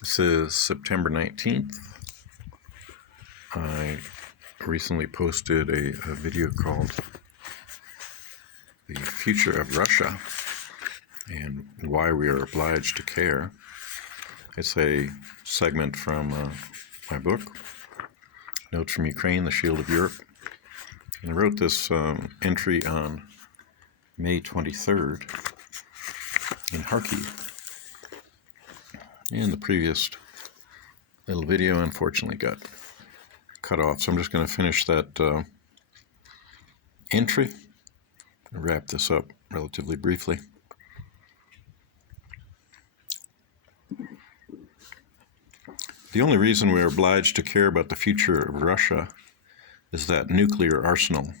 This is September 19th. I recently posted a video called The Future of Russia and Why We Are Obliged to Care. It's a segment from my book, Notes from Ukraine, The Shield of Europe. And I wrote this entry on May 23rd in Kharkiv. And the previous little video unfortunately got cut off, so I'm just going to finish that entry and wrap this up relatively briefly. The only reason we are obliged to care about the future of Russia is that nuclear arsenal.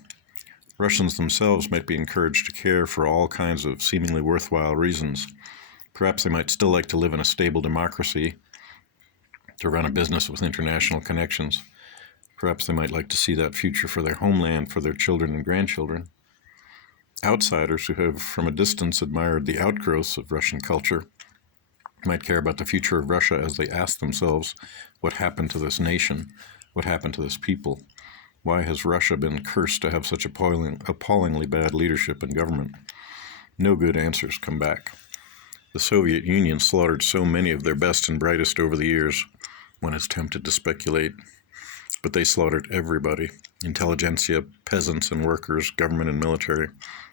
Russians themselves might be encouraged to care for all kinds of seemingly worthwhile reasons. Perhaps they might still like to live in a stable democracy, to run a business with international connections. Perhaps they might like to see that future for their homeland, for their children and grandchildren. Outsiders who have from a distance admired the outgrowths of Russian culture might care about the future of Russia as they ask themselves, what happened to this nation? What happened to this people? Why has Russia been cursed to have such appallingly bad leadership and government? No good answers come back. The Soviet Union slaughtered so many of their best and brightest over the years, one is tempted to speculate. But they slaughtered everybody: intelligentsia, peasants and workers, government and military,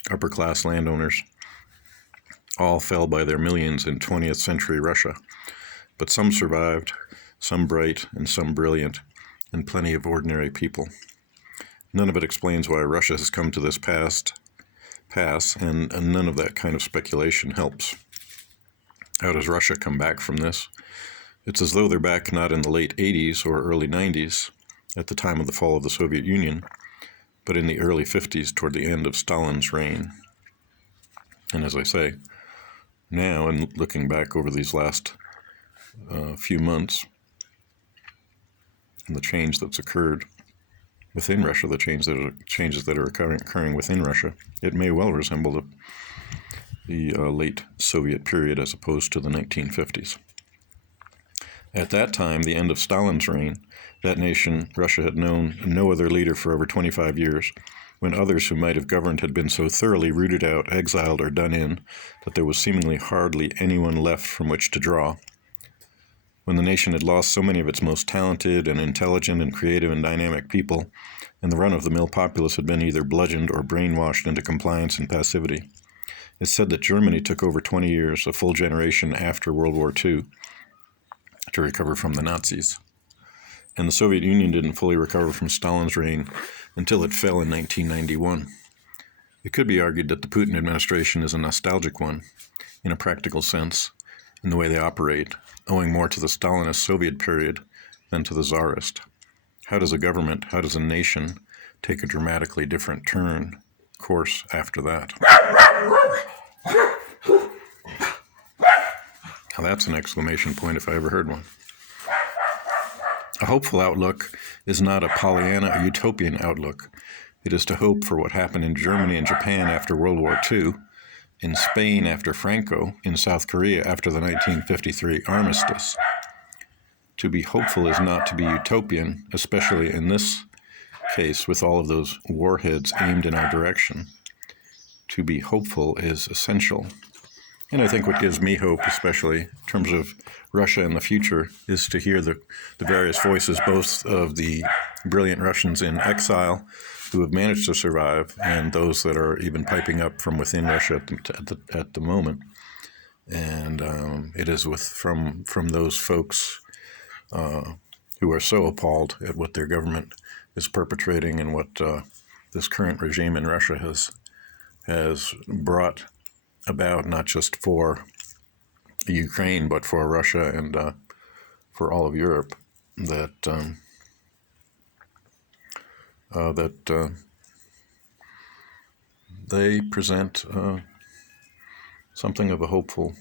upper-class landowners. All fell by their millions in 20th century Russia. But some survived, some bright and some brilliant, and plenty of ordinary people. None of it explains why Russia has come to this pass, and none of that kind of speculation helps. How does Russia come back from this? It's as though they're back not in the late 80s or early 90s, at the time of the fall of the Soviet Union, but in the early 50s toward the end of Stalin's reign. And as I say, now, and looking back over these last few months, and the change that's occurred within Russia, the changes that are occurring within Russia, it may well resemble the late Soviet period as opposed to the 1950s. At that time, the end of Stalin's reign, that nation, Russia, had known no other leader for over 25 years, when others who might have governed had been so thoroughly rooted out, exiled, or done in, that there was seemingly hardly anyone left from which to draw. When the nation had lost so many of its most talented and intelligent and creative and dynamic people, and the run-of-the-mill populace had been either bludgeoned or brainwashed into compliance and passivity. It's said that Germany took over 20 years, a full generation after World War II, to recover from the Nazis. And the Soviet Union didn't fully recover from Stalin's reign until it fell in 1991. It could be argued that the Putin administration is a nostalgic one, in a practical sense, in the way they operate, owing more to the Stalinist Soviet period than to the Tsarist. How does a government, how does a nation take a dramatically different course after that? Now that's an exclamation point if I ever heard one. A hopeful outlook is not a Pollyanna, utopian outlook. It is to hope for what happened in Germany and Japan after World War II, in Spain after Franco, in South Korea after the 1953 armistice. To be hopeful is not to be utopian, especially in this case with all of those warheads aimed in our direction. To be hopeful is essential. And I think what gives me hope, especially in terms of Russia in the future, is to hear the various voices, both of the brilliant Russians in exile who have managed to survive, and those that are even piping up from within Russia at the moment. And it is from those folks who are so appalled at what their government is perpetrating and what this current regime in Russia has brought about, not just for Ukraine, but for Russia and for all of Europe, that they present something of a hope for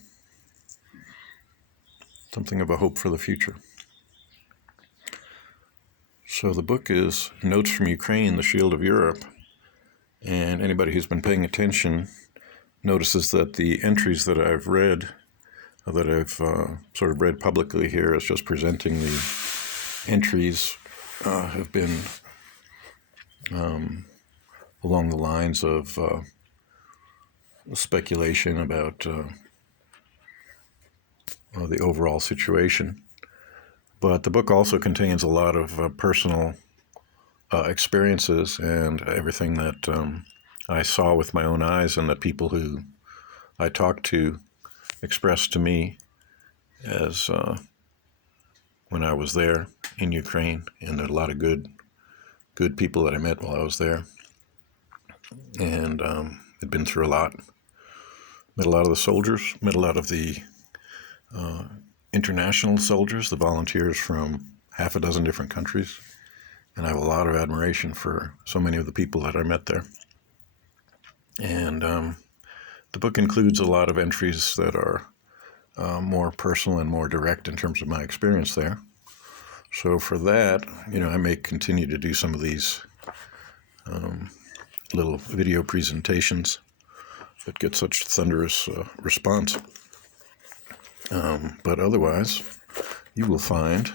the future. So the book is Notes from Ukraine, The Shield of Europe, and anybody who's been paying attention notices that the entries that I've read that I've sort of read publicly here as just presenting the entries have been along the lines of speculation about the overall situation. But the book also contains a lot of personal experiences and everything that I saw with my own eyes and that people who I talked to expressed to me as when I was there in Ukraine, and there are a lot of good people that I met while I was there, and had been through a lot. Met a lot of the soldiers, met a lot of the international soldiers, the volunteers from half a dozen different countries, and I have a lot of admiration for so many of the people that I met there. And the book includes a lot of entries that are more personal and more direct in terms of my experience there. So for that, I may continue to do some of these little video presentations that get such thunderous response. But otherwise, you will find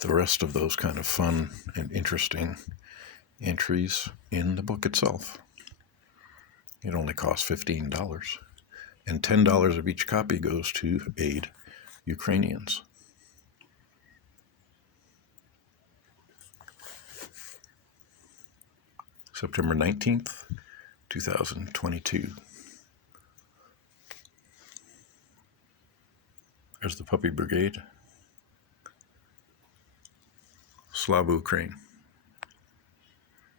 the rest of those kind of fun and interesting entries in the book itself. It only costs $15, and $10 of each copy goes to aid Ukrainians. September 19th, 2022. There's the Puppy Brigade. Slava Ukraine.